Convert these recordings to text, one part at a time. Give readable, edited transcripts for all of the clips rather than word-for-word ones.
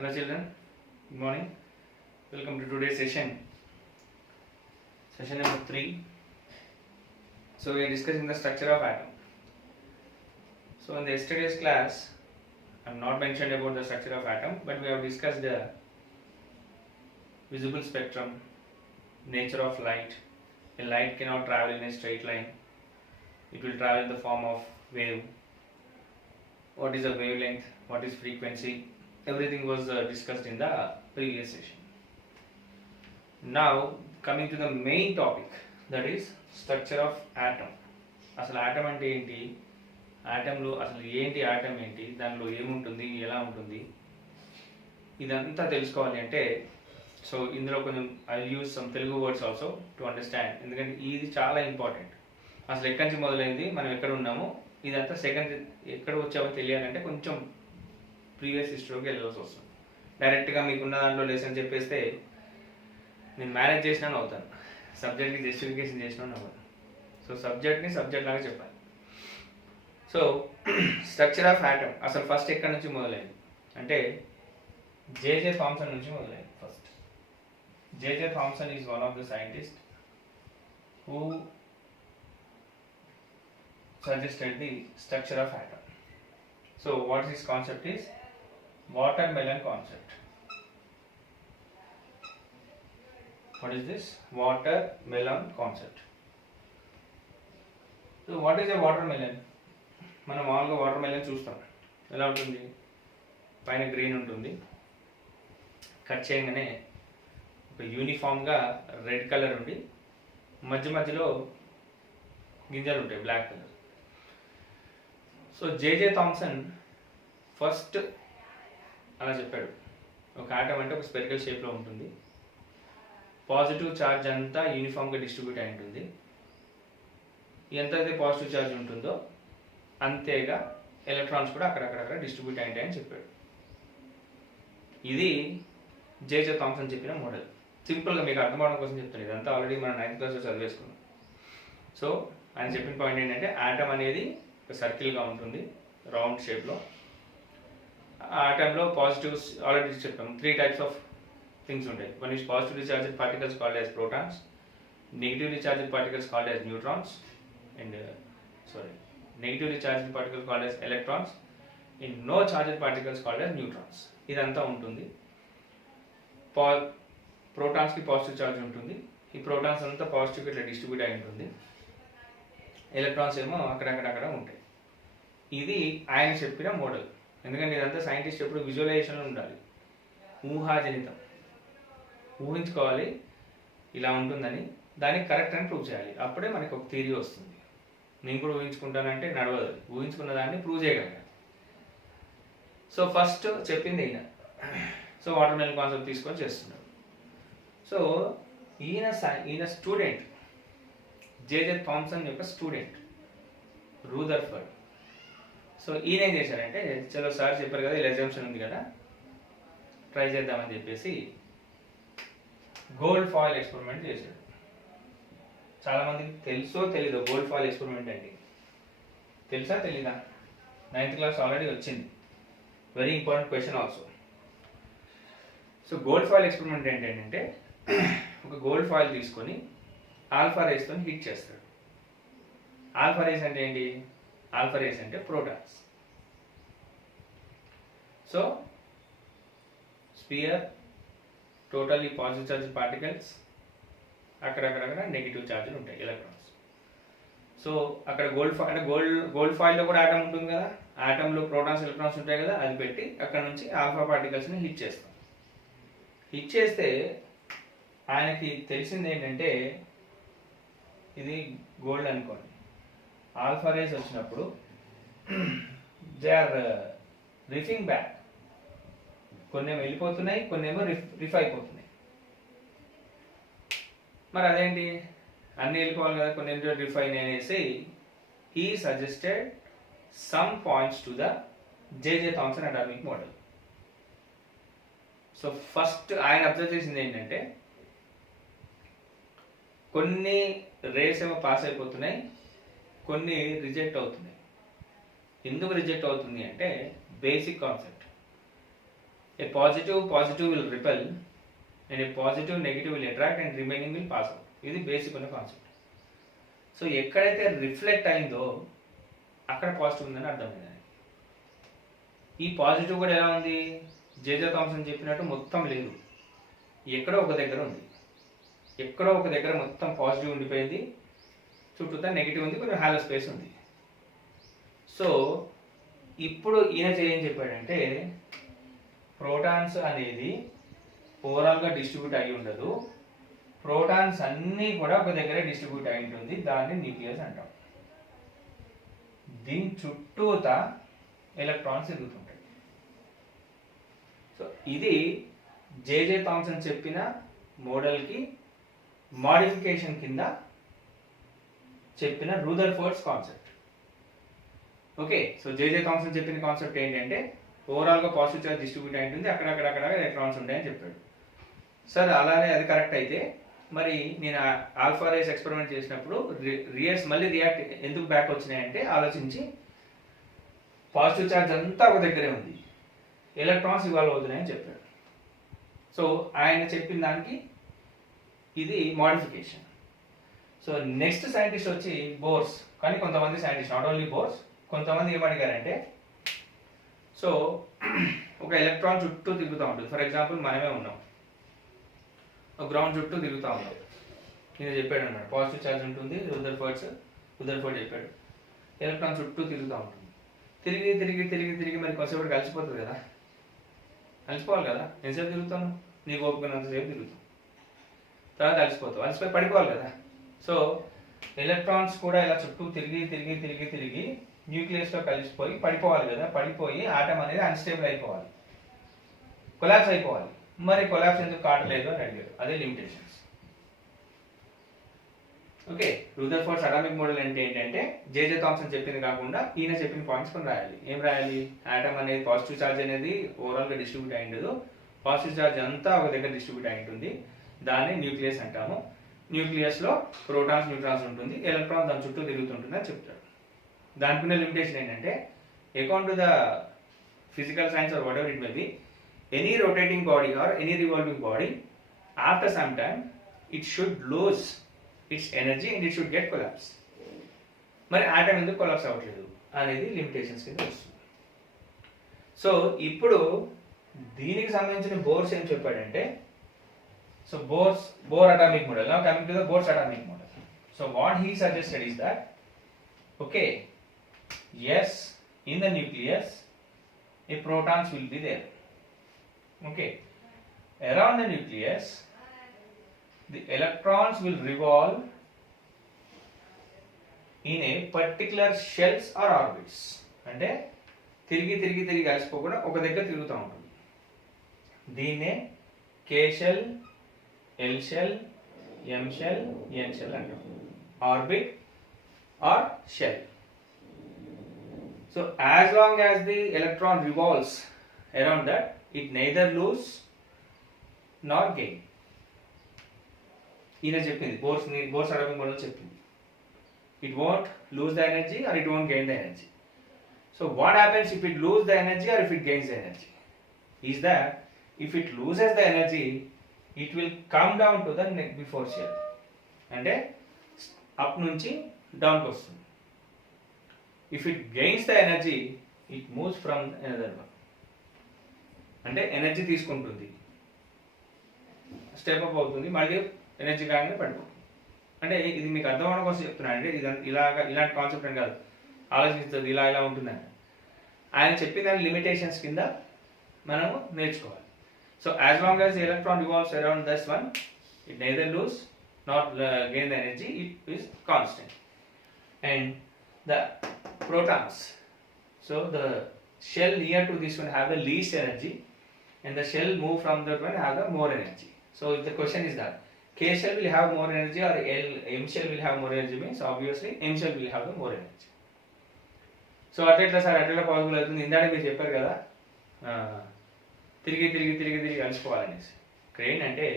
Hello children, good morning. Welcome to today's session number 3. So we are discussing the structure of atom. So in the yesterday's class, I have not mentioned about the structure of atom, but we have discussed the visible spectrum, nature of light. A light cannot travel in a straight line. It will travel in the form of wave. What is a wavelength? What is frequency? Everything was discussed in the previous session. Now coming to the main topic, that is structure of atom. అసలు atom అంటే ఏంటి, ఆటంలో అసలు ఏంటి, atom ఏంటి, దానిలో ఏముంటుంది, ఎలా ఉంటుంది, ఇదంతా తెలుసుకోవాలి అంటే సో ఇందులో కొంచెం I use some Telugu words also to understand. ఎందుకంటే ఇది చాలా ఇంపార్టెంట్. అసలు ఎక్కడి నుంచి మొదలైంది, మనం ఎక్కడ ఉన్నామో, ఇదంతా సెకండ్ ఎక్కడ వచ్చామో తెలియాలంటే కొంచెం ప్రీవియస్ హిస్టరీకి వెళ్ళాల్సి వస్తుంది. డైరెక్ట్గా మీకున్న దాంట్లో లెసన్ చెప్పేస్తే నేను మేనేజ్ చేసినా అవుతాను, సబ్జెక్ట్కి జస్టిఫికేషన్ చేసినా అవ్వదు. సో సబ్జెక్ట్ని సబ్జెక్ట్ లాగా చెప్పాలి. సో స్ట్రక్చర్ ఆఫ్ ఆటమ్ అసలు ఫస్ట్ ఎక్కడి నుంచి మొదలైంది అంటే జేజే థామ్సన్ నుంచి మొదలైంది. First J J Thomson is one of the scientist who suggested the structure of atom. So what his concept is? Watermelon concept. What is this? Watermelon concept. So what is a watermelon? మనం మామూలుగా water melon చూస్తాం, ఎలా ఉంటుంది, పైన green ఉంటుంది, cut చేయగానే ఒక యూనిఫామ్గా red colour ఉండి మధ్య మధ్యలో గింజలు ఉంటాయి black colour. So J J Thomson first అలా చెప్పాడు, ఒక ఆటం అంటే ఒక స్పెరికల్ షేప్లో ఉంటుంది, పాజిటివ్ ఛార్జ్ అంతా యూనిఫామ్గా డిస్ట్రిబ్యూట్ అయి ఉంటుంది, ఎంతైతే పాజిటివ్ ఛార్జ్ ఉంటుందో అంతేగా ఎలక్ట్రాన్స్ కూడా అక్కడక్కడ డిస్ట్రిబ్యూట్ అయి ఉంటాయని చెప్పాడు. ఇది జేజే థామ్సన్ చెప్పిన మోడల్. సింపుల్గా మీకు అర్థం అవడం కోసం చెప్తాను, ఇదంతా ఆల్రెడీ మనం 9th క్లాస్లో చదివేసుకున్నాం. సో ఆయన చెప్పిన పాయింట్ ఏంటంటే ఆటం అనేది ఒక సర్కిల్గా ఉంటుంది, రౌండ్ షేప్లో. ఆ ఆటంలో పాజిటివ్స్ ఆల్రెడీ చెప్పాం, 3 types ఆఫ్ థింగ్స్ ఉంటాయి. One is positively charged particles called as protons, negatively charged particles called as neutrons, and negatively charged particles called as electrons, and no charged particles called as neutrons. ఇదంతా ఉంటుంది. ప్రోటాన్స్కి positive charge ఉంటుంది, ఈ protons అంతా పాజిటివ్గా ఇట్లా distribute అయి ఉంటుంది, electrons ఏమో అక్కడక్కడ ఉంటాయి. ఇది ఆయన చెప్పిన మోడల్. ఎందుకంటే ఇదంతా సైంటిస్ట్ ఎప్పుడు విజువలైజేషన్లో ఉండాలి, ఊహాజనితం, ఊహించుకోవాలి ఇలా ఉంటుందని, దానికి కరెక్ట్ అని ప్రూవ్ చేయాలి, అప్పుడే మనకి ఒక థియరీ వస్తుంది. నేను కూడా ఊహించుకుంటానంటే నడవదు, ఊహించుకున్న దాన్ని ప్రూవ్ చేయగలగాలి. సో ఫస్ట్ చెప్పింది ఈయన. సో వాటర్ మెలన్ కాన్సెప్ట్ తీసుకొని చేస్తున్నాడు. సో ఈయన స్టూడెంట్, జేజే థామ్సన్ యొక్క స్టూడెంట్ రూదర్ఫర్డ్. సో ఈయన ఏం చేశారంటే, చలో సార్ చెప్పారు కదా ఇలా ఎగ్జామ్షన్ ఉంది కదా, ట్రై చేద్దామని చెప్పేసి గోల్డ్ ఫాయిల్ ఎక్స్పెరిమెంట్ చేశాడు. చాలామందికి తెలుసో తెలీదో గోల్డ్ ఫాయిల్ ఎక్స్పెరిమెంట్ అంటే, తెలుసా తెలీదా? 9th క్లాస్ ఆల్రెడీ వచ్చింది, very important question also. So gold foil experiment ఏంటంటే, ఒక గోల్డ్ ఫాయిల్ తీసుకొని ఆల్ఫా రేస్తో హిట్ చేస్తాడు. ఆల్ఫా రేస్ అంటే ఏంటి? ఆల్ఫా రేస్ అంటే protons. So sphere totally positive charge particles, అక్కడక్కడ నెగిటివ్ ఛార్జీలు ఉంటాయి ఎలక్ట్రాన్స్. సో అక్కడ గోల్డ్ ఫాయిల్లో కూడా ఆటం ఉంటుంది కదా, ఆటంలో ప్రోటాన్స్ ఎలక్ట్రాన్స్ ఉంటాయి కదా, అది పెట్టి అక్కడ నుంచి ఆల్ఫా పార్టికల్స్ని హిట్ చేస్తాం. హిట్ చేస్తే ఆయనకి తెలిసింది ఏంటంటే, ఇది గోల్డ్ అనుకోండి, ఆల్ఫా రేస్ వచ్చినప్పుడు దే ఆర్ రిఫింగ్ బ్యాక్, కొన్ని ఏమో వెళ్ళిపోతున్నాయి, కొన్ని ఏమో రిఫ్ అయిపోతున్నాయి. మరి అదేంటి, అన్నీ వెళ్ళిపోవాలి కదా, కొన్ని ఏమో రిఫ్ అయినాయి అనేసి he suggested some points to the J J Thomson atomic model. So first ఆయన అబ్జర్వ్ చేసింది ఏంటంటే, కొన్ని రేస్ ఏమో పాస్ అయిపోతున్నాయి, కొన్ని రిజెక్ట్ అవుతున్నాయి. ఎందుకు రిజెక్ట్ అవుతుంది అంటే basic concept, A positive will repel and a positive negative will attract and remaining will pass out. ఇది బేసిక్ ఉన్న కాన్సెప్ట్. సో ఎక్కడైతే రిఫ్లెక్ట్ అయిందో అక్కడ పాజిటివ్ ఉందని అర్థమైంది. ఈ పాజిటివ్ కూడా ఎలా ఉంది? జేజే థామ్సన్ చెప్పినట్టు మొత్తం లేదు, ఎక్కడో ఒక దగ్గర ఉంది. ఎక్కడో ఒక దగ్గర మొత్తం పాజిటివ్ ఉండిపోయింది, చుట్టూతా నెగిటివ్ ఉంది, కొంచెం హాలో స్పేస్ ఉంది. సో ఇప్పుడు ఈయన ఏం చెప్పాడంటే ప్రోటాన్స్ అనేది ఓవరాల్గా డిస్ట్రిబ్యూట్ అయి ఉండదు, ప్రోటాన్స్ అన్నీ కూడా ఒక దగ్గర డిస్ట్రిబ్యూట్ అయి ఉంటుంది, దాన్ని న్యూక్లియస్ అంటాం. దీని చుట్టూతా ఎలక్ట్రాన్స్ తిరుగుతుంటాయి. సో ఇది జేజే థామ్సన్ చెప్పిన మోడల్కి మాడిఫికేషన్ కింద చెప్పిన రూదర్ఫోర్డ్స్ concept. Okay, so J J Thomson చెప్పిన కాన్సెప్ట్ ఏంటంటే ఓవరాల్గా పాజిటివ్ చార్జ్ డిస్ట్రిబ్యూట్ అయి ఉంటుంది, అక్కడక్కడ ఎలక్ట్రాన్స్ ఉంటాయని చెప్పాడు. సార్ అలానే అది కరెక్ట్ అయితే మరి నేను ఆల్ఫా రేస్ ఎక్స్పెరిమెంట్ చేసినప్పుడు రియల్స్ మళ్ళీ రియాక్ట్ ఎందుకు బ్యాక్ వచ్చినాయంటే ఆలోచించి పాజిటివ్ చార్జ్ అంతా ఒక దగ్గరే ఉంది, ఎలక్ట్రాన్స్ ఇవాల్వ్ అవుతున్నాయని చెప్పాడు. సో ఆయన చెప్పిన దానికి ఇది మాడిఫికేషన్. సో నెక్స్ట్ సైంటిస్ట్ వచ్చి బోర్స్. కానీ కొంతమంది సైంటిస్ట్, నాట్ ఓన్లీ బోర్స్, కొంతమంది ఏమడిగారంటే సో ఒక ఎలక్ట్రాన్ చుట్టూ తిరుగుతూ ఉంటుంది. ఫర్ ఎగ్జాంపుల్ మనమే ఉన్నాం, ఒక గ్రౌండ్ చుట్టూ తిరుగుతూ ఉన్నాం. నేను చెప్పాడు అన్నాడు పాజిటివ్ ఛార్జ్ ఉంటుంది, రుదర్ఫోర్డ్ చెప్పాడు. ఎలక్ట్రాన్ చుట్టూ తిరుగుతూ ఉంటుంది, తిరిగి తిరిగి తిరిగి తిరిగి మరి కొంతసేపు కలిసిపోతుంది కదా, కలిసిపోవాలి కదా. ఎంతసేపు తిరుగుతాను? నీకు ఓపికనంతసేపు తిరుగుతాం, తర్వాత కలిసిపోతావు, కలిసిపోయి పడిపోవాలి కదా. సో ఎలక్ట్రాన్స్ కూడా ఇలా చుట్టూ తిరిగి తిరిగి తిరిగి తిరిగి న్యూక్లియస్లో కలిసిపోయి పడిపోవాలి కదా, పడిపోయి ఆటం అనేది అన్స్టేబుల్ అయిపోవాలి, కొలాప్స్ అయిపోవాలి. మరి కొలాప్స్ ఎందుకు కావట్లేదు అని అడిగారు. అదే లిమిటేషన్స్. ఓకే, రూదర్ఫోర్డ్స్ అటామిక్ మోడల్ అంటే ఏంటంటే జేజే థామ్సన్ చెప్పింది కాకుండా ఈయన చెప్పిన పాయింట్స్ కొన్ని రాయాలి. ఏం రాయాలి? ఆటమ్ అనేది పాజిటివ్ ఛార్జ్ అనేది ఓవరాల్గా డిస్ట్రిబ్యూట్ అయి ఉండదు, పాజిటివ్ ఛార్జ్ అంతా ఒక దగ్గర డిస్ట్రిబ్యూట్ అయి ఉంటుంది, దాన్ని న్యూక్లియస్ అంటాము. న్యూక్లియస్లో ప్రోటాన్స్ న్యూట్రాన్స్ ఉంటుంది, ఎలక్ట్రాన్స్ దాని చుట్టూ తిరుగుతుంటుంది అని చెప్తాడు. దానికి ఉన్న లిమిటేషన్ ఏంటంటే according to the physical science or whatever it may be, any rotating body or any revolving body after some time it should lose its energy and it should get collapse. మరి atom ఎందుకు collapse అవ్వట్లేదు అనేది limitations కింద వస్తుంది. So ఇప్పుడు దీనికి సంబంధించిన bores ఏం చెప్పాడంటే so bore atomic model. Now coming to the bores atomic model. So what he suggested is that okay, yes, in the nucleus a protons will be there. Okay, around the nucleus the electrons will revolve in a particular shells or orbits. అంటే తిరిగి తిరిగి తిరిగి కలిసిపోకుండా ఒక దగ్గర తిరుగుతూ ఉంటుంది. దీన్నే K shell, L shell, M shell, N shell అంటాం. Orbit or shell. So as long as the electron revolves around that, it neither lose nor gain. ఈయన చెప్పింది బోర్స్ అటామిక్ మోడల్ చెప్పింది. It won't lose the energy or it won't gain the energy. So what happens if it lose the energy or if it gains the energy? Is that if it loses the energy, it will come down to the neck before shell. అంటే up నుంచి డౌన్కి వస్తుంది. If it gains the energy, it moves from another one. అంటే energy తీసుకుంటుంది, step up అవుతుంది, మళ్ళీ energy కాగానే పడిపోతుంది. అంటే ఇది మీకు అర్థం అవడం కోసం చెప్తున్నాను. అంటే ఇది ఇలాంటి కాన్సెప్ట్ అని కాదు, ఆలోచిస్తుంది ఇలా ఇలా ఉంటుందని. ఆయన చెప్పిన దాని లిమిటేషన్స్ కింద మనము నేర్చుకోవాలి. So as long as electron revolves around this one, it neither lose not gain the energy, it is constant. And the protons, so the shell near to this one have the least energy and the shell move from that one have the more energy. So if the question is that K shell will have more energy or M shell will have more energy, means obviously M shell will have the more energy. So అట్లా sir అట్లా possible అవుతుంది. ఇందాక మీరు చెప్పారు కదా తిరిగి తిరిగి తిరిగి తిరిగి కలిసిపోవాలనేసి. ఇక్కడ ఏంటంటే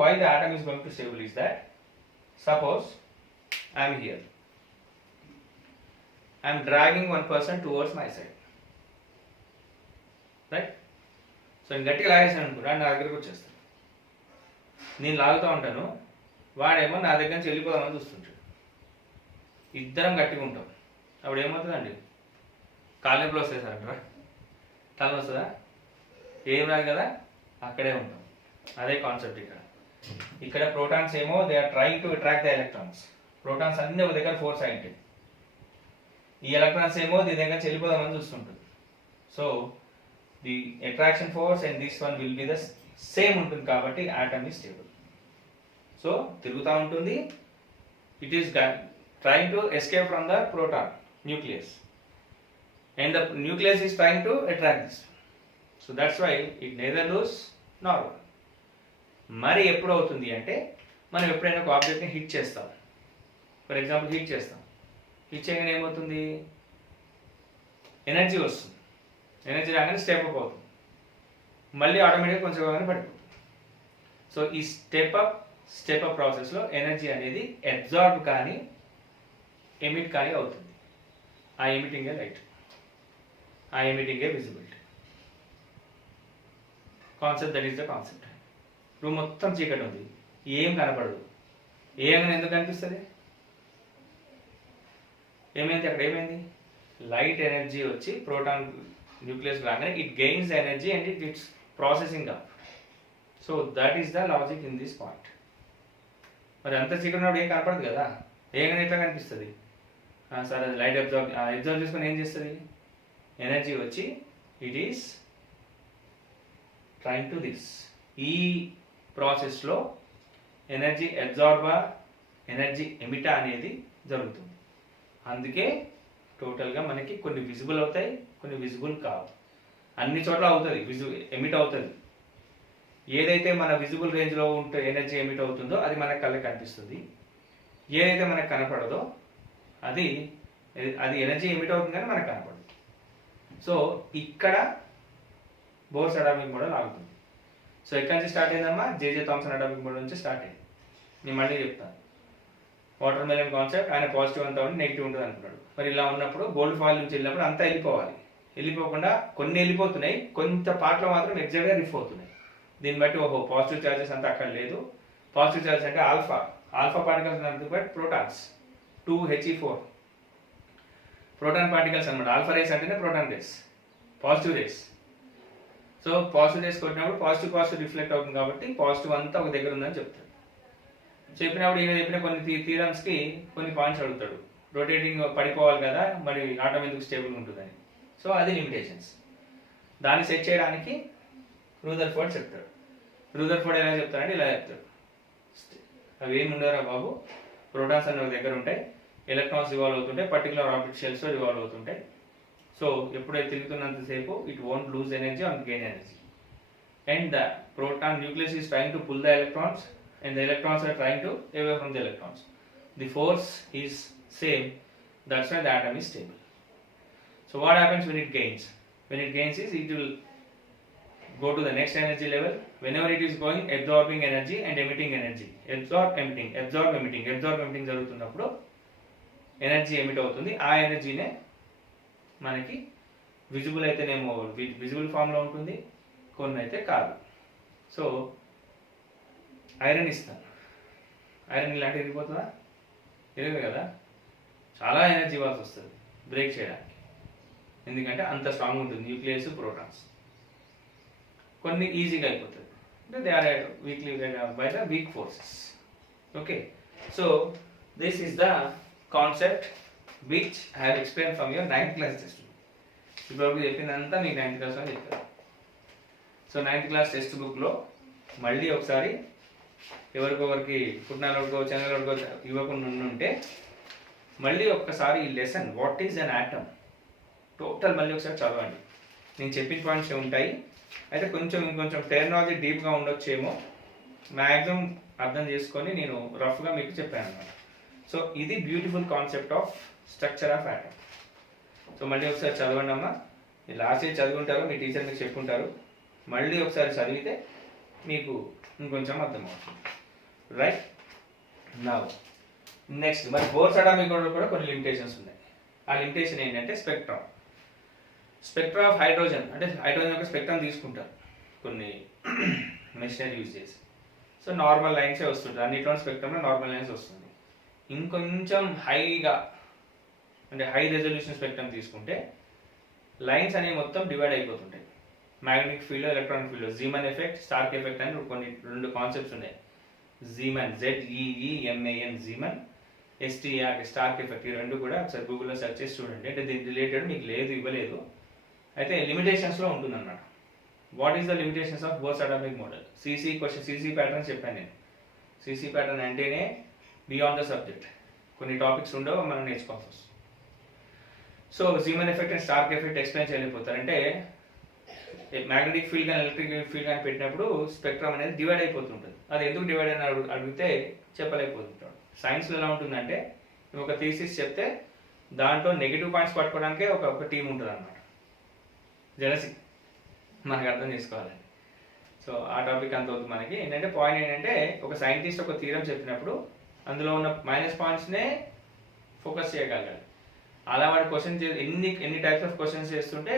why the atom is going to stable is that suppose I am here, I am dragging one person towards my side, right? So నేను గట్టిగా లాగేసాను అనుకో నా దగ్గరకు వచ్చేస్తాను. నేను లాగుతూ ఉంటాను, వాడేమో నా దగ్గర నుంచి వెళ్ళిపోదామని చూస్తుంటాడు. ఇద్దరం గట్టిగా ఉంటాం. అప్పుడు ఏమవుతుందండి? కాళ్ళు నొప్పులు వస్తాయి సార్ అంటారా? తల వస్తుందా? ఏం రాదు కదా, అక్కడే ఉంటాం. అదే కాన్సెప్ట్ ఇక్కడ. ఇక్కడ ప్రోటాన్స్ ఏమో they are trying to attract the electrons. Protons అన్ని ఒక దగ్గర ఫోర్స్ అయింటాయి. ఈ ఎలక్ట్రాన్స్ ఏమో దీని దగ్గర వెళ్ళిపోదామని చూస్తుంటుంది. So the attraction force and this one will be the same ఉంటుంది కాబట్టి ఆటమ్ ఈజ్ స్టేబుల్. సో తిరుగుతూ ఉంటుంది. It is trying to escape from the proton nucleus and the nucleus is trying to attract this. So that's why it neither lose nor win. మరి ఎప్పుడు అవుతుంది అంటే మనం ఎప్పుడైనా ఒక ఆబ్జెక్ట్ని హిట్ చేస్తాం. ఫర్ ఎగ్జాంపుల్ హిట్ చేస్తాం. హిట్ చేయగానే ఏమవుతుంది? ఎనర్జీ వస్తుంది. ఎనర్జీ రాగానే స్టెప్ అప్ అవుతుంది. మళ్ళీ ఆటోమేటిక్గా కొంచెం పడిపోతుంది. సో ఈ స్టెప్ అప్ ప్రాసెస్లో ఎనర్జీ అనేది అబ్జార్బ్ కానీ ఎమిట్ కానీ అవుతుంది. ఆ ఎమిటింగే లైట్, ఆ ఎమిటింగే visibility concept. That is the concept. Room మొత్తం చీకటి ఉంది, ఏం కనపడదు. ఏమైనా ఎందుకు కనిపిస్తుంది? ఏమైంది అక్కడ? ఏమైంది? లైట్ ఎనర్జీ వచ్చి ప్రోటాన్ న్యూక్లియస్ రాగానే it gains energy and it's processing up. So that is the logic in this point. మరి అంత చీకటి ఉన్నప్పుడు ఏం కనపడదు కదా, ఏమైనా ఎట్లా కనిపిస్తుంది? సార్ అది లైట్ అబ్జర్వ్ చేసుకొని ఏం చేస్తుంది? ఎనర్జీ వచ్చి it is trying to this. ఈ ప్రాసెస్లో ఎనర్జీ అబ్జార్బా, ఎనర్జీ ఎమిటా అనేది జరుగుతుంది. అందుకే టోటల్గా మనకి కొన్ని విజిబుల్ అవుతాయి, కొన్ని విజిబుల్ కావు. అన్ని చోట్ల అవుతుంది, ఎమిట్ అవుతుంది. ఏదైతే మన విజిబుల్ రేంజ్లో ఉంటే ఎనర్జీ ఎమిట్ అవుతుందో అది మన కళ్ళకి కనిపిస్తుంది. ఏదైతే మనకు కనపడదో అది ఎనర్జీ ఎమిట్ అవుతుంది కానీ మనకు కనపడదు. సో ఇక్కడ బోర్స్ అటామిక్ మోడల్ ఆగుతుంది. సో ఎక్కడి నుంచి స్టార్ట్ అయిందమ్మా? జేజే థామ్సన్ అటామిక్ మోడల్ నుంచి స్టార్ట్ అయింది. నేను మళ్ళీ చెప్తాను. వాటర్ మెలన్ కాన్సెప్ట్, ఆయన పాజిటివ్ అంతా ఉండి నెగిటివ్ ఉంటుంది అనుకున్నాడు. మరి ఇలా ఉన్నప్పుడు గోల్డ్ ఫాయిల్ నుంచి వెళ్ళినప్పుడు అంతా వెళ్ళిపోవాలి. వెళ్ళిపోకుండా కొన్ని వెళ్ళిపోతున్నాయి, కొంత పార్ట్లో మాత్రం ఎగ్జాక్ట్గా రిఫ్ అవుతున్నాయి. దీన్ని బట్టి ఓహో పాజిటివ్ చార్జెస్ అంతా అక్కడ లేదు. పాజిటివ్ చార్జెస్ అంటే ఆల్ఫా పార్టికల్స్ అంటే but protons 2He4 proton particles అనమాట. ఆల్ఫా రేస్ అంటేనే proton rays, positive rays. So positive rays కొట్టినప్పుడు పాజిటివ్ రిఫ్లెక్ట్ అవుతుంది కాబట్టి పాజిటివ్ అంతా ఒక దగ్గర ఉందని చెప్తాడు. చెప్పినప్పుడు ఈయన చెప్పిన కొన్ని థీరమ్స్కి కొన్ని పాయింట్స్ అడుగుతాడు. రొటేటింగ్ పడిపోవాలి కదా, మరి ఆటం ఎందుకు స్టేబుల్ ఉంటుందని. సో అది లిమిటేషన్స్. దాన్ని సెట్ చేయడానికి రూదర్ఫోర్డ్ చెప్తాడు. రూదర్ఫోర్డ్ ఎలా చెప్తాడంటే ఇలా చెప్తాడు, అవి ఏమి ఉండరా బాబు, ప్రోటాన్స్ అనే దగ్గర ఉంటాయి, ఎలక్ట్రాన్స్ రివాల్వ్ అవుతుంటాయి, పర్టికులర్ ఆర్బిట్ షెల్స్లో రివాల్వ్ అవుతుంటాయి. సో ఎప్పుడైతే తిరుగుతున్నంతసేపు it won't lose energy on gain energy. And the proton nucleus is trying to pull the electrons and the electrons are trying to away from the electrons. The force is same, that's why the atom is stable. So what happens when it gains? When it gains is it will go to the next energy level. Whenever it is going, absorbing energy and emitting energy. Absorb, emitting జరుగుతున్నప్పుడు energy emit అవుతుంది. ఆ ఎనర్జీనే మనకి visible అయితేనేమో visible ఫామ్లో ఉంటుంది, కొన్ని అయితే కాదు. సో ఐరన్ ఇస్తాను, ఐరన్ ఇలాంటి ఇరిగిపోతుందా? ఇరగదు కదా. చాలా ఎనర్జీ ఇవ్వాల్సి వస్తుంది బ్రేక్ చేయడానికి, ఎందుకంటే అంత స్ట్రాంగ్ ఉంటుంది న్యూక్లియస్, ప్రోటాన్స్. కొన్ని ఈజీగా అయిపోతుంది అంటే they or weekly by the week forces. Okay, so this is the concept which I have explain from your 9th class text book. ఇప్పుడు చెప్పిందంతా మీకు 9th క్లాస్లో చెప్పారు. సో 9th క్లాస్ టెక్స్ట్ బుక్లో మళ్ళీ ఒకసారి ఎవరికొకరికి పుట్టినోడికో చంద్రుడికో ఇవ్వకుండా ఉంటే మళ్ళీ ఒక్కసారి ఈ lesson what is an atom total మళ్ళీ ఒకసారి చదవండి. నేను చెప్పిన పాయింట్స్ ఉంటాయి, అయితే ఇంకొంచెం టెర్మినాలజీ డీప్గా ఉండొచ్చేమో, మ్యాక్సిమం అర్థం చేసుకొని నేను రఫ్గా మీకు చెప్పాను అన్నమాట. సో ఇది beautiful concept of structure of atom. So మళ్ళీ ఒకసారి చదవండి అమ్మా. లాస్ట్ ఇయర్ చదువుకుంటారు, మీ టీచర్ మీకు చెప్పుకుంటారు, మళ్ళీ ఒకసారి చదివితే మీకు ఇంకొంచెం అర్థమవుతుంది. రైట్ నౌ నెక్స్ట్ మరి బోర్స్ అటామిక్ మోడల్ కూడా కొన్ని లిమిటేషన్స్ ఉన్నాయి. ఆ లిమిటేషన్ ఏంటంటే స్పెక్ట్రమ్ ఆఫ్ హైడ్రోజన్, అంటే హైడ్రోజన్ యొక్క స్పెక్ట్రమ్ తీసుకుంటారు. కొన్ని మెషినరీ యూజ్ చేసి. సో నార్మల్ లైన్సే వస్తుంటుంది, అన్నిట్లో స్పెక్ట్రమ్లో నార్మల్ లైన్స్ వస్తుంది. ఇంకొంచెం హైగా అంటే హై రెజల్యూషన్ స్పెక్ట్రమ్ తీసుకుంటే లైన్స్ అనేవి మొత్తం డివైడ్ అయిపోతుంటాయి. Magnetic field, electronic field, Zeeman effect, Stark effect అని రెండు కాన్సెప్ట్స్ ఉన్నాయి. Zeeman, ZEEMAN Zeeman, STR Stark effect, ఈ రెండు కూడా ఒకసారి గూగుల్లో సెర్చ్ చేసి చూడండి. అంటే దీని రిలేటెడ్ మీకు లేదు, ఇవ్వలేదు, అయితే లిమిటేషన్స్లో ఉంటుందన్నమాట. What is the limitations of Bohr's atomic model? CC pattern చెప్పాను నేను. CC ప్యాటర్న్ అంటేనే బియాండ్ ద సబ్జెక్ట్, కొన్ని టాపిక్స్ ఉండవు, మనం నేర్చుకోవాల్సి వస్తుంది. So Zeeman effect and Stark effect explain చేయలేకపోతారంటే మ్యాగ్నెటిక్ ఫీల్డ్ కానీ ఎలక్ట్రిక్ ఫీల్డ్ కానీ పెట్టినప్పుడు స్పెక్ట్రమ్ అనేది డివైడ్ అయిపోతుంటుంది. అది ఎందుకు డివైడ్ అని అడిగితే చెప్పలేకపోతుంటాడు. సైన్స్లో ఎలా ఉంటుందంటే ఒక థీసిస్ చెప్తే దాంట్లో నెగిటివ్ పాయింట్స్ పట్టుకోవడానికే ఒక టీం ఉంటుంది అన్నమాట. జెలసీ మనకు అర్థం చేసుకోవాలండి. సో ఆ టాపిక్ అంత అవుతుంది మనకి. ఏంటంటే పాయింట్ ఏంటంటే ఒక సైంటిస్ట్ ఒక థీరం చెప్పినప్పుడు అందులో ఉన్న మైనస్ పాయింట్స్నే ఫోకస్ చేయగలగాలి. అలా వాడు క్వశ్చన్ ఎన్ని టైప్స్ ఆఫ్ క్వశ్చన్స్ చేస్తుంటే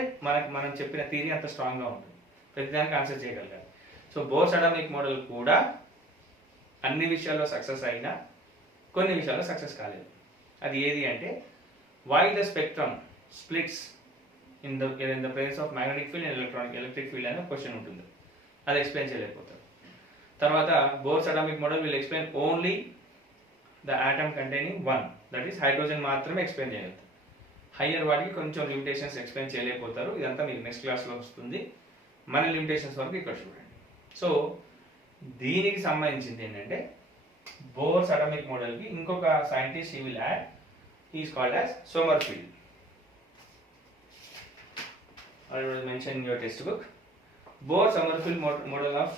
మనం చెప్పిన థియరీ అంత స్ట్రాంగ్గా ఉంటుంది, ప్రతిదానికి ఆన్సర్ చేయగలగాలి. సో బోర్స్ అటామిక్ మోడల్ కూడా అన్ని విషయాల్లో సక్సెస్ అయినా కొన్ని విషయాల్లో సక్సెస్ కాలేదు. అది ఏది అంటే why the spectrum splits in the presence of magnetic field and electric field అనే క్వశ్చన్ ఉంటుంది. అది ఎక్స్ప్లెయిన్ చేయలేకపోతారు. తర్వాత Bohr's atomic model will explain only the atom containing one, that is hydrogen మాత్రమే ఎక్స్ప్లెయిన్ చేయగలుగుతారు. హయ్యర్ వాటికి కొంచెం లిమిటేషన్స్ ఎక్స్ప్లెయిన్ చేయలేకపోతారు. ఇదంతా మీకు నెక్స్ట్ క్లాస్లో వస్తుంది. మన లిమిటేషన్స్ వరకు ఇక్కడ చూడండి. సో దీనికి సంబంధించింది ఏంటంటే బోర్స్ అటామిక్ మోడల్కి ఇంకొక scientist he will add, he is called as Sommerfeld. I will mention in your textbook. Bohr-Sommerfeld model of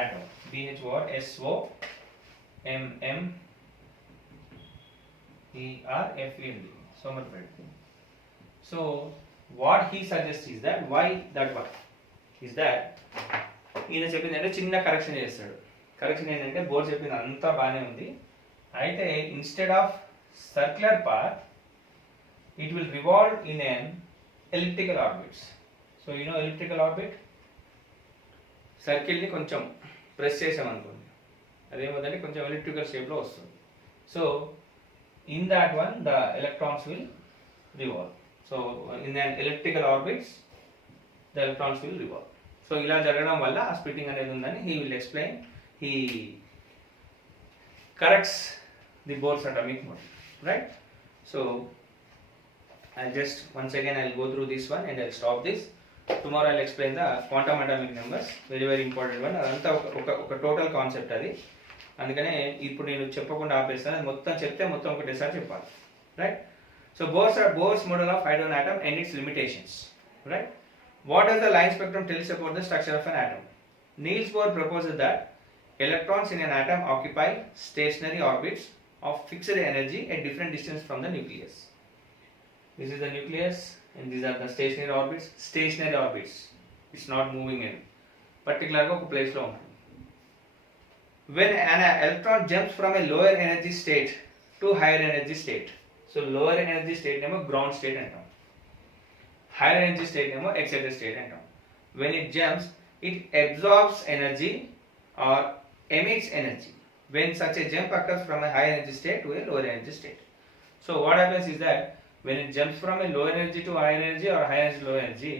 atom. BOR-SOMMERFELD. Sommerfeld. So what he suggests is that why that one is that ఈయన చెప్పింది అంటే చిన్న correction చేస్తాడు. Correction ఏంటంటే bore చెప్పింది అంతా బాగానే ఉంది, అయితే instead of circular path it will revolve in an elliptical orbits. So you know elliptical orbit, సర్కిల్ని కొంచెం ప్రెస్ చేసామనుకోండి అదేమవుతుందంటే కొంచెం ఎలిప్టికల్ షేప్లో వస్తుంది. So in that one the electrons will revolve. So in an elliptical orbits the electrons will revolve. So ఇలా జరగడం వల్ల ఆ స్ప్లిట్టింగ్ అనేది ఉందని he will explain, he corrects the Bohr's atomic model, right? So I'll just once again I'll go through this one and I'll stop this. Tomorrow I'll explain the quantum atomic numbers, very important one. అదంతా ఒక total concept అది, అందుకనే ఇప్పుడు నేను చెప్పకుండా ఆపేస్తాను. అది మొత్తం చెప్తే మొత్తం ఒకటేసారి చెప్పాలి, right? So bores model of hydrogen atom and its limitations, right? What does the line spectrum tells about the structure of an atom? Niels Bohr proposes that electrons in an atom occupy stationary orbits of fixed energy at different distance from the nucleus. This is the nucleus and these are the stationary orbits. Stationary orbits, it's not moving in particular ఒక place లో ఉంటుంది. When an electron jumps from a lower energy state to higher energy state, so lower energy state నేమో ground state అంటాం, higher energy state నేమో excited state అంటాం. When it jumps, it absorbs energy or emits energy. When such a jump occurs from a higher energy state to a lower energy state, so what happens is that when it jumps from a low energy to high energy or high energy to low energy,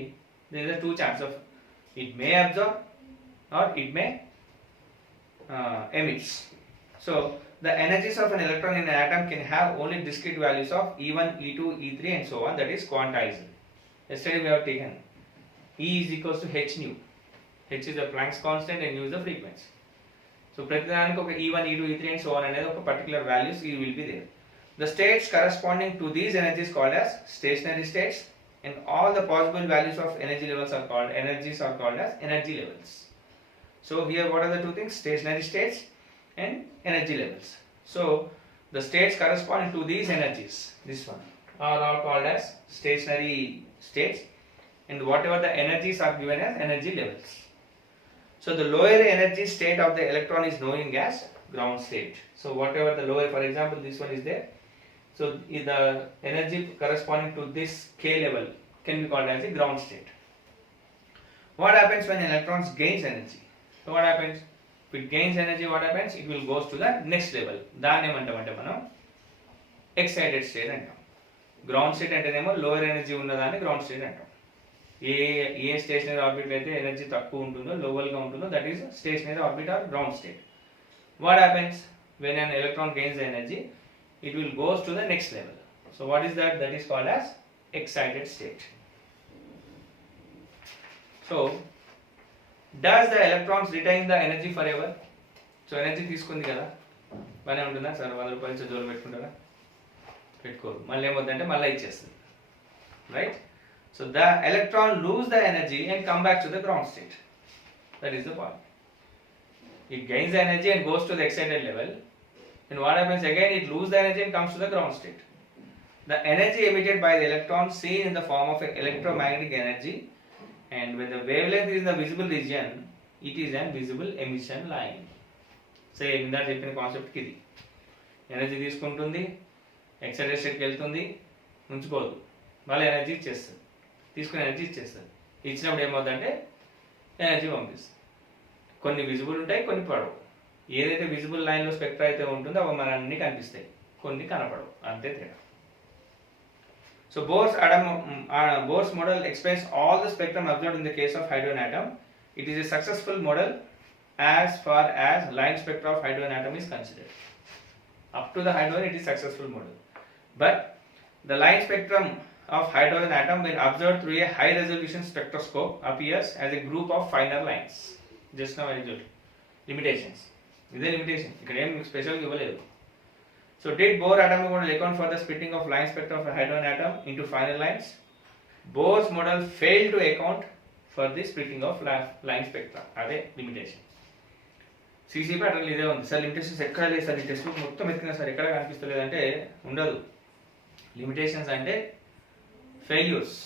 there is a two chances of it may absorb or it may emits. So the energies of an electron in an atom can have only discrete values of E1, E2, E3 and so on, that is quantized. Yesterday we have taken E is equals to h nu. H is the Planck's constant and nu is the frequency. So ప్రతిదానికి ఒక E1, E2, E3 and so on అనేది ఒక particular values it will be there. The states corresponding to these energies called as stationary states, and all the possible values of energies are called as energy levels. So here what are the two things? Stationary states and energy levels. So the states corresponding to these energies, this one, are all called as stationary states, and whatever the energies are given as energy levels. So the lower energy state of the electron is known as ground state. So whatever the lower, for example this one is there, so the energy corresponding to this K level can be called as a ground state. What happens when electrons gains energy? So what happens? If it gains energy, what happens? It will goes to the next level. దాన్ని ఏమంటామంటే మనం excited state అంటాం. Ground state అంటేనేమో lower energy ఉన్నదాన్ని ground state అంటాం. ఏ stationary orbit అయితే energy తక్కువ ఉంటుందో, లోవల్గా ఉంటుందో, that is stationary orbit or ground state. What happens when an electron gains the energy? It will goes to the next level. So what is that? That is called as excited state. So does the electrons retain the energy forever? So energy తీసుకుంది కదా, బాగానే ఉంటుందా sir? 100 రూపాయలు ఇచ్చి జోలు పెట్టుకుంటారా? పెట్టుకోరు. మళ్ళీ ఏమవుతుందంటే మళ్ళీ ఇచ్చేస్తుంది, right? So the electron lose the energy and come back to the ground state. That is the point. It gains the energy and goes to the excited level. And what happens again? It loses the energy and comes to the ground state. The energy emitted by the electron seen in the form of electromagnetic energy, and when the wavelength is in the visible region, it is an visible emission line. Say ఇందా చెప్పిన కాన్సెప్ట్కి ఇది. Energy తీసుకుంటుంది, excited స్టేట్కి వెళ్తుంది, ఉంచుకోదు, మళ్ళీ energy ఇచ్చేస్తుంది, తీసుకుని energy ఇచ్చేస్తుంది. ఇచ్చినప్పుడు ఏమవుతుందంటే ఎనర్జీ పంపిస్తుంది. కొన్ని విజిబుల్ ఉంటాయి, కొన్ని పడవు. ఏదైతే విజిబుల్ లైన్లో స్పెక్ట్రా అయితే ఉంటుందో అవి మన అన్ని కనిపిస్తాయి, కొన్ని కనపడవు, అంతే తేడా. So Bohr's model explains all the spectrum observed in the case of hydrogen atom. It is a successful model as far as line spectra of hydrogen atom is considered. Up to the hydrogen, it is successful model. But the line spectrum of hydrogen atom, when observed through a high resolution spectroscope, appears as a group of finer lines. Just now I told limitations. Is there limitation? ఇక్కడ ఏం స్పెషల్గా ఇవ్వలేదు. So did Bohr atomic model account for the splitting of line spectra of a hydrogen atom into finer lines? Bohr's model failed to account for the splitting of line spectra. అదే limitation. CC pattern ఇదే ఉంది sir. Limitations ఎక్కడ లేదు sir, ఈ text book మొత్తం ఎత్తుకున్నా sir, ఎక్కడ కనిపిస్తలేదు అంటే ఉండదు. లిమిటేషన్స్ అంటే ఫెయిల్యూర్స్,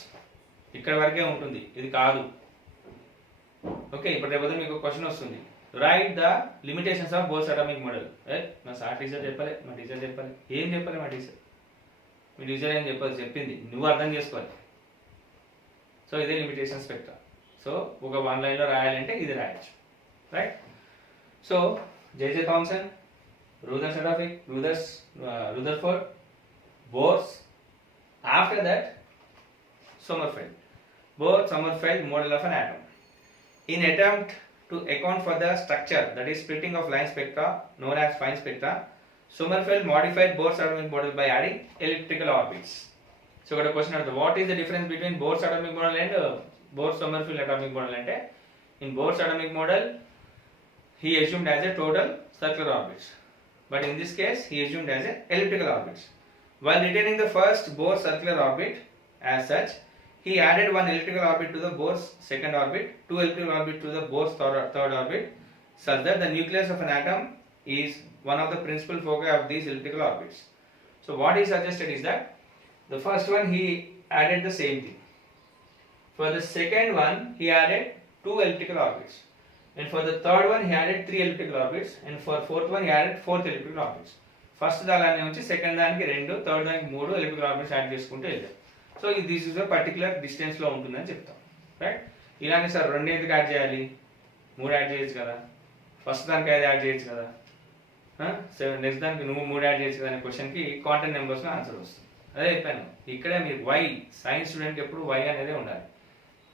ఇక్కడ వరకే ఉంటుంది, ఇది కాదు. ఓకే, ఇప్పుడు రేపు మీకు క్వశ్చన్ వస్తుంది, right the limitations of Bohr's atomic model. మా సార్ టీచర్ చెప్పలే, మా టీచర్ చెప్పలే, ఏం చెప్పలే మా టీచర్. మీ టీచర్ ఏం చెప్పాలి, చెప్పింది నువ్వు అర్థం చేసుకోవాలి. సో ఇదే లిమిటేషన్ స్పెక్ట్రా. సో ఒక 1 లైన్లో రాయాలంటే ఇది రాయొచ్చు, right? So J J Thomson, Rutherford, Bohr's, after that Sommerfeld. Bohr-Sommerfeld model of an atom. In attempt to account for the structure, that is splitting of line spectra known as fine spectra, Sommerfeld modified Bohr's atomic model by adding elliptical orbits. So got a question, what is the difference between Bohr's atomic model and Bohr-Sommerfeld atomic model? Ante in Bohr's atomic model he assumed as a total circular orbits, but in this case he assumed as a elliptical orbits. While retaining the first Bohr circular orbit as such, he added 1 elliptical orbit to the Bohr's second orbit, 2 elliptical orbit to the Bohr's third orbit, such that the nucleus of an atom is one of the principal foci of these elliptical orbits. So what he suggested is that the first one he added the same thing. For the second one he added 2 elliptical orbits, and for the third one he added 3 elliptical orbits, and for fourth one he added 4th elliptical orbits. First దాని నుంచి second దానికి 2, third దానికి 3 elliptical orbits add చేసుకుంటూ వెళ్ళారు. So this is particular డిస్టెన్స్లో ఉంటుందని చెప్తాం, right? ఇలానే సార్ 2 ఎందుకు యాడ్ చేయాలి, 3 యాడ్ చేయొచ్చు కదా, ఫస్ట్ దానికి 5 యాడ్ చేయొచ్చు కదా, నెక్స్ట్ దానికి నువ్వు 3 యాడ్ చేయొచ్చు కదా అనే క్వశ్చన్కి కాంటెంట్ నెంబర్స్లో ఆన్సర్ వస్తుంది. అదే చెప్పాను, ఇక్కడే మీరు వై, సైన్స్ స్టూడెంట్కి ఎప్పుడు వై అనేది ఉండాలి,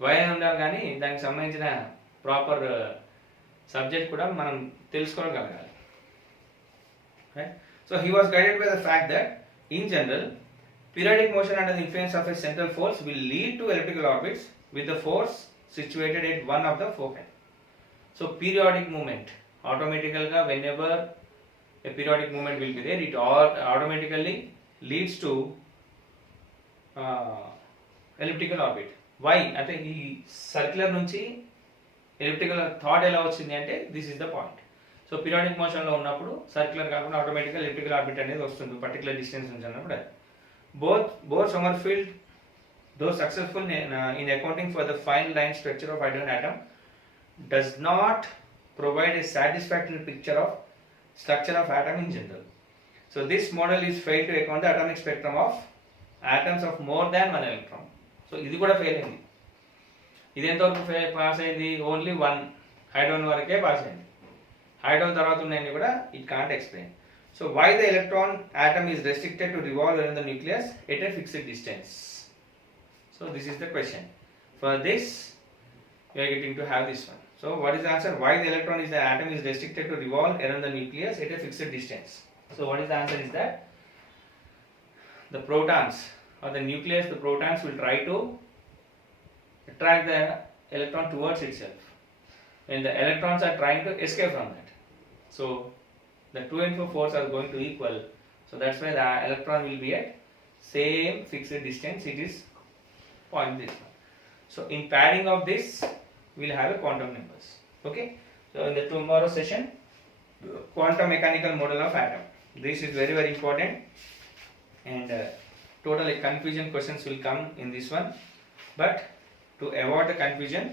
వై అనేది ఉండాలి, కానీ దానికి సంబంధించిన ప్రాపర్ సబ్జెక్ట్ కూడా మనం తెలుసుకోగలగాలి, right? So he was guided by the fact that in general periodic motion under the influence of a central force will lead to elliptical orbits with the force situated at one of the foci. So periodic movement, automatically whenever a periodic movement will be there, it automatically leads to elliptical orbit. Why? అంటే ఈ circular నుంచి elliptical thought ఎలా వచ్చింది అంటే this is the point. So periodic మోషన్లో ఉన్నప్పుడు circular కాకుండా ఆటోమేటిక్గా ఎలిప్టికల్ ఆర్బిట్ అనేది వస్తుంది పర్టికులర్ డిస్టెన్స్ నుంచి అన్నప్పుడు. Bohr-Sommerfeld, though successful in accounting for the fine line structure of hydrogen atom, does not provide a satisfactory picture of structure of atom in general. So this model is failed to account the atomic spectrum of atoms of more than 1 electron. So ఇది కూడా fail అయింది. ఇది ఎంతవరకు pass అయింది? Only 1 hydrogen వరకే pass అయింది. Hydrogen తర్వాత ఉన్నాయని కూడా it can't explain. So why the electron atom is restricted to revolve around the nucleus at a fixed distance? So this is the question. For this we are getting to have this one. So what is the answer? Why the atom is restricted to revolve around the nucleus at a fixed distance? So what is the answer is that the protons or the nucleus, the protons will try to attract the electron towards itself, and the electrons are trying to escape from that. So the to and fro force are going to equal. So that's why the electron will be at same fixed distance. It is point this one. So in pairing of this, we'll have a quantum numbers. Okay. So in the tomorrow session, quantum mechanical model of atom. This is very very important, and totally confusion questions will come in this one. But to avoid the confusion,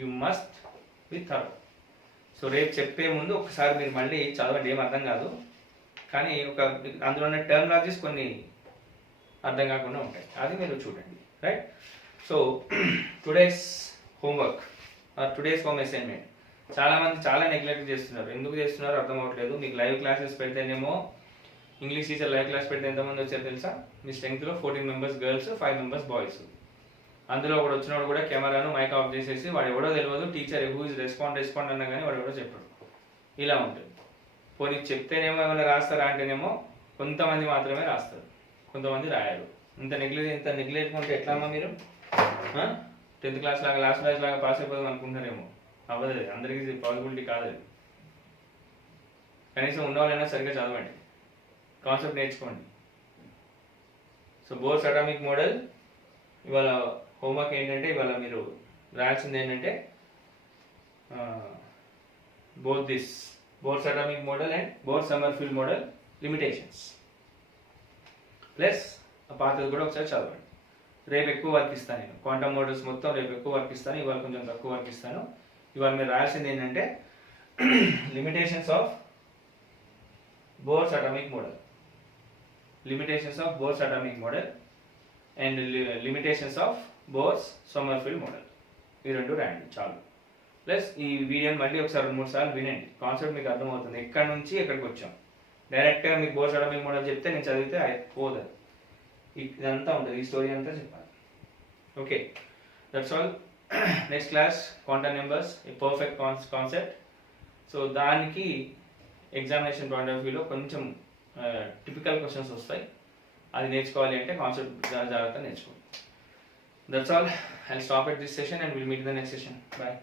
you must be thorough. So రేపు చెప్పే ముందు ఒకసారి మీరు మళ్ళీ చదవండి, ఏం అర్థం కాదు, కానీ అందులో ఉన్న టర్మినాలజీస్ కొన్ని అర్థం కాకుండా ఉంటాయి, అది మీరు చూడండి, right? So today's homework or today's home assignment చాలామంది చాలా నెగ్లెక్ట్ చేస్తున్నారు. ఎందుకు చేస్తున్నారో అర్థం అవ్వట్లేదు. మీకు లైవ్ క్లాసెస్ పెడితేనేమో ఇంగ్లీష్ టీచర్ లైవ్ క్లాస్ పెడితే ఎంతమంది వచ్చారు తెలుసా? మీ స్ట్రెంగ్త్లో 14 మెంబర్స్ గర్ల్స్, 5 మెంబర్స్ బాయ్స్. అందులో ఒకడు వచ్చినోడు కూడా కెమెరాను మైక్ ఆఫ్ చేసేసి వాడు ఎవడో తెలియదు, టీచర్ హూ ఇస్ రెస్పాండ్ అన్నా కానీ వాడు ఎవడో చెప్పాడు. ఇలా ఉంటుంది. పోనీ చెప్తేనేమో ఏమైనా రాస్తారా అంటేనేమో కొంతమంది మాత్రమే రాస్తారు, కొంతమంది రాయరు. ఇంత నెగ్లెక్ట్ ఉంటే ఎట్లా అమ్మా మీరు? 10th క్లాస్ లాగా లాస్ట్ బ్యాచ్ లాగా పాస్ అయిపోదాం అనుకుంటారేమో, అవ్వదు. అందరికీ పాసిబిలిటీ కాదు. కనీసం ఉన్న వాళ్ళైనా సరిగ్గా చదవండి, కాన్సెప్ట్ నేర్చుకోండి. సో బోర్స్ అటామిక్ మోడల్ ఇవాళ హోంవర్క్ ఏంటంటే, ఇవాళ మీరు రాయాల్సింది ఏంటంటే bores atomic model and bore Sommerfeld model limitations plus ఆ పాతది కూడా ఒకసారి చదవండి. రేపు ఎక్కువ వర్క్ ఇస్తాను నేను, క్వాంటమ్ మోడల్స్ మొత్తం రేపు ఎక్కువ వర్క్ ఇస్తాను, ఇవాళ కొంచెం తక్కువ వర్క్ ఇస్తాను. ఇవాళ మీరు రాయాల్సింది ఏంటంటే limitations of Bohr's atomic model, and limitations of Bohr's Sommerfeld model. ఈ రెండు రాయండి చాలు. ప్లస్ ఈ వీడియోని మళ్ళీ ఒకసారి 2-3 సార్లు వినండి, కాన్సెప్ట్ మీకు అర్థమవుతుంది. ఎక్కడి నుంచి ఎక్కడికి వచ్చాం. డైరెక్ట్గా మీకు బోర్స్ అటామిక్ మోడల్ చెప్తే నేను చదివితే అయిపోదు, ఇదంతా ఉంటుంది, ఈ స్టోరీ అంతా చెప్పాలి. Okay, that's all. Next class quantum numbers, a perfect concept. So దానికి ఎగ్జామినేషన్ పాయింట్ ఆఫ్ వ్యూలో కొంచెం టిపికల్ క్వశ్చన్స్ వస్తాయి, అది నేర్చుకోవాలి అంటే కాన్సెప్ట్ జాగ్రత్తగా నేర్చుకోండి. That's all. I'll stop at this session and we'll meet in the next session. Bye.